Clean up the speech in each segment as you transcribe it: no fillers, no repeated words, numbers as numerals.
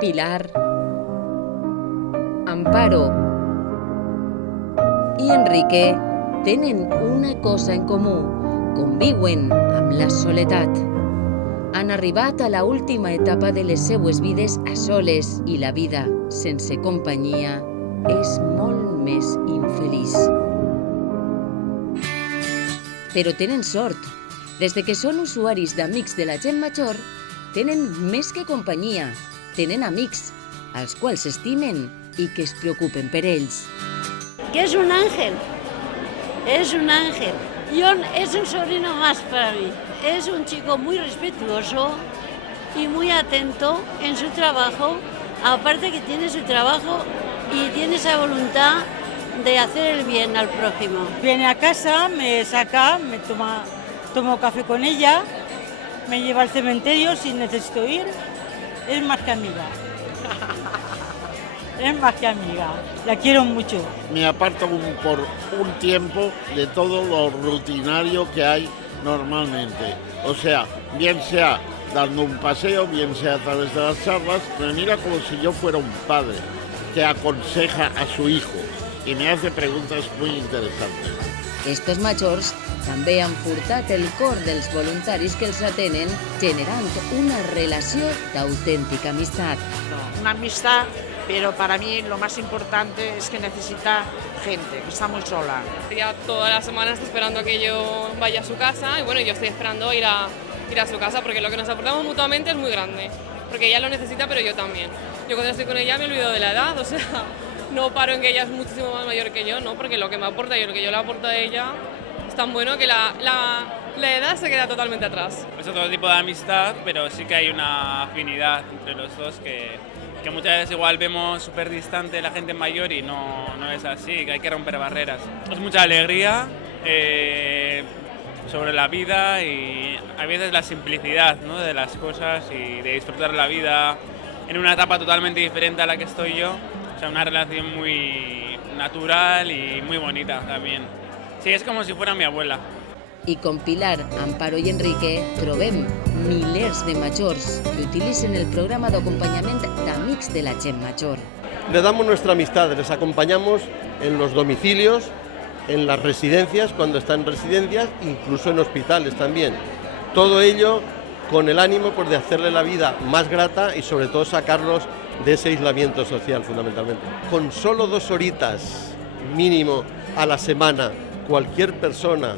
Pilar, Amparo i Enrique tenen una cosa en comú: conviuen amb la soledat. Han arribat a la última etapa de les seues vides a soles i la vida sense companyia és molt més infeliç. Però tenen sort. Des de que són usuaris d'Amics de la Gent Major, tenen més que companyia. Tenen amics, als quals s'estimen i que es preocupen per ells. Que es un ángel, es un ángel. Es un sobrino más para mí. Es un chico muy respetuoso y muy atento en su trabajo. Aparte que tiene su trabajo y tiene esa voluntad de hacer el bien al prójimo. Viene a casa, me saca, tomo café con ella, me lleva al cementerio si necesito ir. Es más que amiga. Es más que amiga. La quiero mucho. Me aparto por un tiempo de todo lo rutinario que hay normalmente. O sea, bien sea dando un paseo, bien sea a través de las charlas, me mira como si yo fuera un padre que aconseja a su hijo y me hace preguntas muy interesantes. Estos majors també han furtat el cor dels voluntaris que els atenen, generant una relació d'autèntica amistat. Una amistad, pero para mí lo más importante es que necesita gente, que está muy sola. Ya toda la semana está esperando a que yo vaya a su casa y bueno, yo estoy esperando ir a su casa porque lo que nos aportamos mutuamente es muy grande, porque ella lo necesita pero yo también. Yo cuando estoy con ella me olvido de la edad, o sea, no paro en que ella es muchísimo más mayor que yo, ¿no? Porque lo que me aporta y lo que yo le aporto a ella es tan bueno que la edad se queda totalmente atrás. Es otro tipo de amistad, pero sí que hay una afinidad entre los dos que muchas veces igual vemos súper distante la gente mayor y no es así, que hay que romper barreras. Es mucha alegría sobre la vida y a veces la simplicidad, ¿no?, de las cosas y de disfrutar la vida en una etapa totalmente diferente a la que estoy yo. O sea, una relación muy natural y muy bonita también. Sí, es como si fuera mi abuela. I com Pilar, Amparo i Enrique, trobem milers de majors que utilitzen el programa d'acompanyament d'Amics de la Gent Major. Le damos nuestra amistad, les acompañamos en los domicilios, en las residencias, cuando están en residencias, incluso en hospitales también. Todo ello con el ánimo de hacerle la vida más grata y sobre todo sacarlos de ese aislamiento social fundamentalmente. Con solo 2 horitas mínimo a la semana, cualquier persona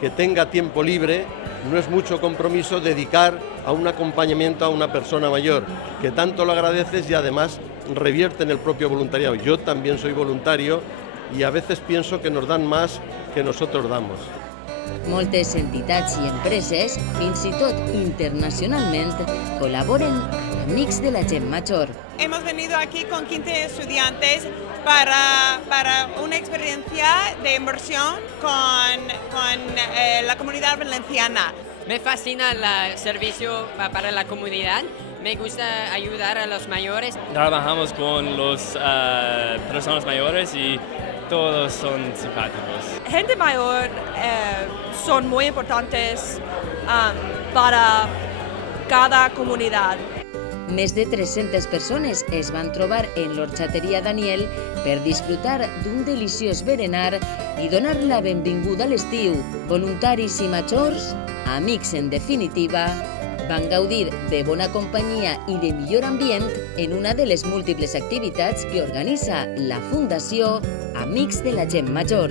que tenga tiempo libre, no es mucho compromiso dedicar a un acompañamiento a una persona mayor, que tanto lo agradeces y además revierte en el propio voluntariado. Yo también soy voluntario y a veces pienso que nos dan más que nosotros damos. Moltes entitats i empreses, fins i tot internacionalment, col·laboren amb Amics de la Gent Major. Hemos venido aquí con 15 estudiantes para una experiencia de inversión con la comunidad valenciana. Me fascina el servicio para la comunidad. Me gusta ayudar a los mayores. Trabajamos con las personas mayores y todos son simpáticos. Gente mayor son muy importantes para cada comunidad. Més de 300 persones es van trobar en l'Orxateria Daniel per disfrutar d'un deliciós berenar i donar la benvinguda a l'estiu. Voluntaris i majors, amics en definitiva, van gaudir de bona companyia i de millor ambient en una de les múltiples activitats que organitza la Fundació Amics de la Gent Major.